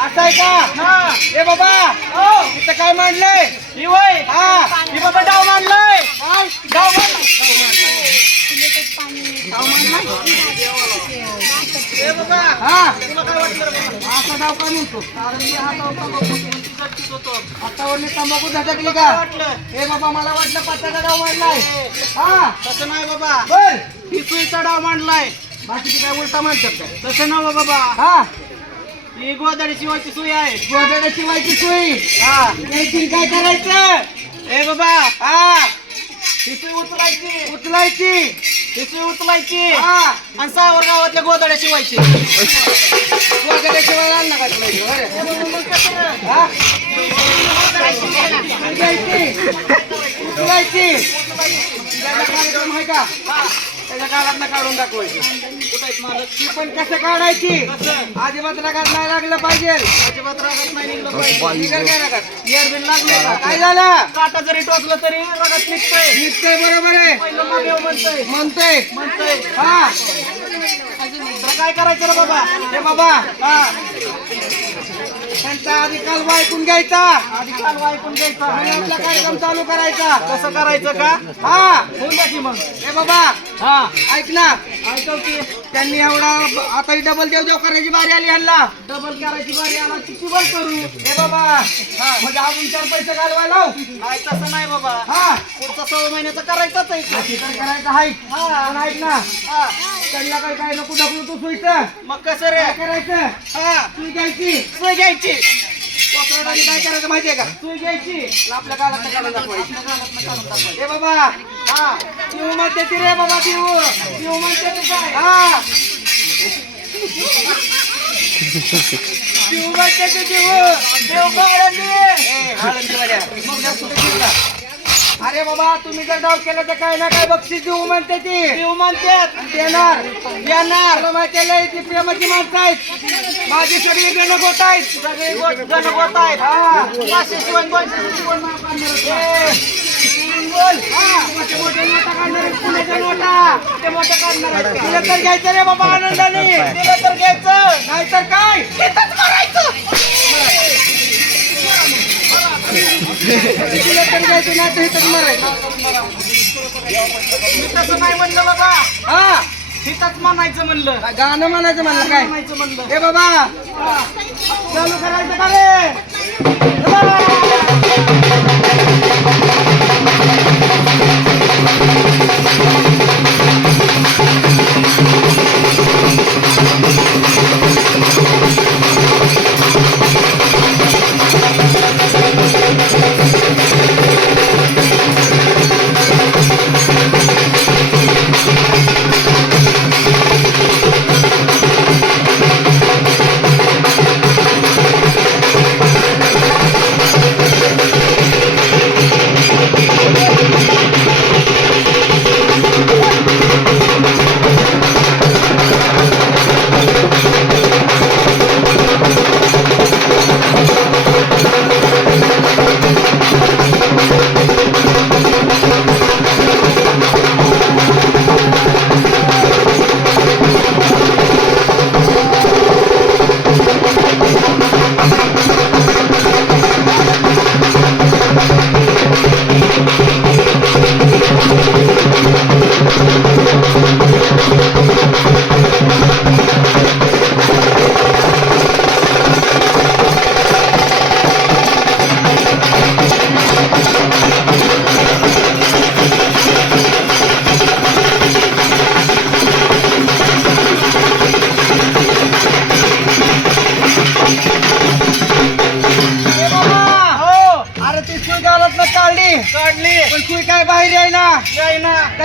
असं आहे का? ए बाबा इथं काय मांडलंय? ही बाबा डाव मांडलंय. काय डाव ए बाबा तुला काय वाटलं असा डाव काय म्हणतो? हातावर तंबाखू झटकली का? हे बाबा मला वाटलं पत्त्याचा डाव मांडलाय. तसं नाही बाबा, ही सुईचा डाव मांडलाय. बाकीची काय उलटा म्हणतात काय? तसं ना बाबा, ही गोदाडी शिवायची सुई आहे. गोदाडी शिवायची सुई काय करायचं? ए बाबा ही सुई उचलायची ही सुई उचलायची आणि 6 गावातल्या गोदाड्या शिवायची. गोदाड्या शिवायला आण नका उचलायची कार्यक्रम आहे का? त्याच्या काळात काढून दाखवायची. ती पण कसं काढायची? अजिबात रागात नाही लागलं पाहिजे. अजिबात रागात नाही निघलं पाहिजे. एअरबिन लागले का? काय झालं? काटा जरी टोचलं तरी रागात निघतंय. बरोबर आहे. म्हणतोय तर काय करायचं रे बाबा? हे बाबा त्यांचा आधी कालवा ऐकून घ्यायचा. आपला कार्यक्रम चालू करायचा. कसं करायचं का? होऊन द्या की मग. हे बाबा ऐक ना, ऐकव की त्यांनी एवढा आता डबल देव करायची बारी आली. ह्यांना डबल करायची बारी आला किती बल करू? हे बाबा म्हणजे अजून 4 पैसे घालवायला लाव. तसं नाही बाबा, पुढचा 6 महिन्याचं करायचंच आहे. करायचं आहे. ऐक ना, त्यांना काय नको ढकलू तू सुईचं. मग कसं रे करायचं? सुई घ्यायची. कोपऱ्याने काय करायचं माहितीये का? सुई घ्यायची आपल्या काळात काढून दाखवायची. हे बाबा देऊ म्हणते ती रे बाबा, देऊ म्हणते तू काय? देऊ म्हणते ते देव अरे बाबा तुम्ही जर डाव केलं तर काय ना काय बक्षीस देऊ म्हणते ती. देऊ म्हणतात येणार माहिती लय ती प्रेमाची माणसं आहेत. माझी सगळी गणगोत आहेत. गणगोत आहेत. 500 शिवाय 200 दिलं तर घ्यायचं रे बाबा आनंदाने. दिलं तर घ्यायचं, नाहीतर काय दिलं तर घ्यायचं, नाही तर इथंच मरायचं. मी तसं नाही म्हणलं बाबा, हिथंच म्हणायचं म्हणलं. गाणं म्हणायचं म्हणलं. काय म्हणायचं म्हणलं? हे बाबा चालू करायचं का रे?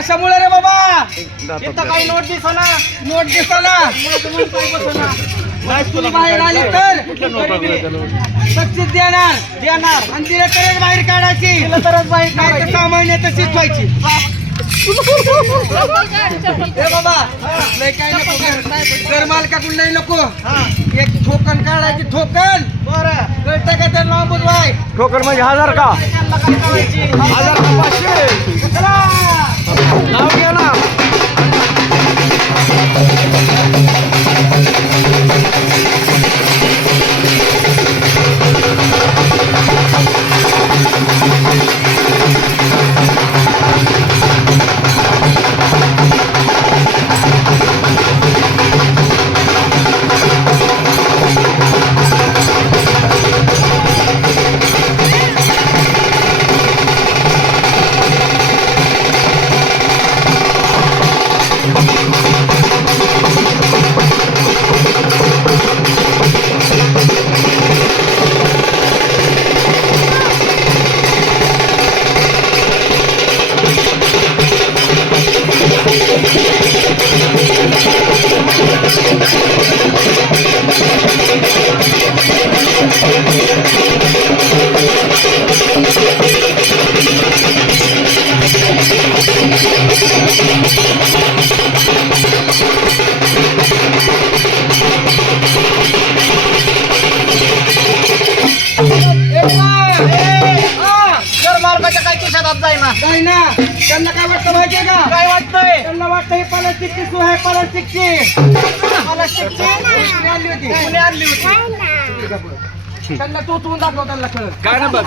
कशामुळे रे बाबा इथं काही नोट दिसना नोट दिसना तुला बाहेर आली तर बक्षीस देणार देणार आणि तिला तरच बाहेर काढायची तिला तरच बाहेर काढायची सामान्य तशीच व्हायची ए बाबा लय काय नको घर मालकाकडून नाही नको एक ठोकन काढायची ठोकन बरं कळतं का तर नाव बुजवाय ठोकर म्हणजे 1000 का 1000 का 500 नाव घ्या ना काय ना त्यांना काय वाटतं माहितीये का काय वाटतंय त्यांना वाटतं ही प्लास्टिकची सू आहे प्लास्टिकची आणली होती कोणी आणली होती त्यांना टोचवून दाखव त्यांना कळत काय ना बघ